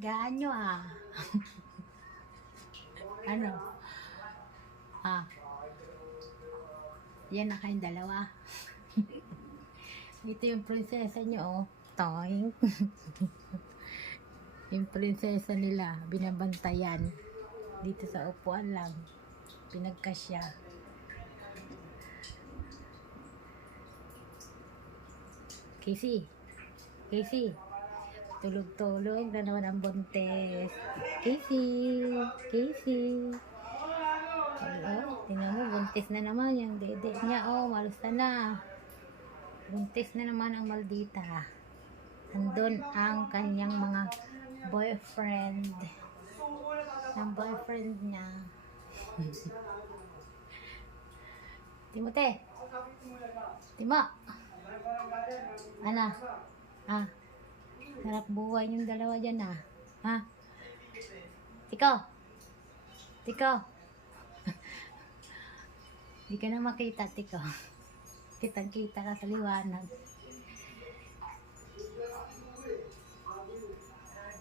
Gaan nyo ah. Ano? Ah. Yan na kayong dalawa. Ito yung prinsesa nyo oh. Toing. Yung prinsesa nila, binabantayan. Dito sa upuan lang. Pinagkasya. Casey. Casey. Tulog-tulog na naman ang buntes. Casey. Casey. Oh, tingnan mo, buntis na naman yung dede niya. Oh, malusta na. Buntis na naman ang maldita. Andun ang kanyang mga boyfriend. Ang boyfriend niya. Timote. Timo. Ano? Ah. Sarap buhay yung dalawa dyan ah. Ha? Tiko. Tiko. Di ka na makita, Tiko. Kitang-kita ka sa liwanag.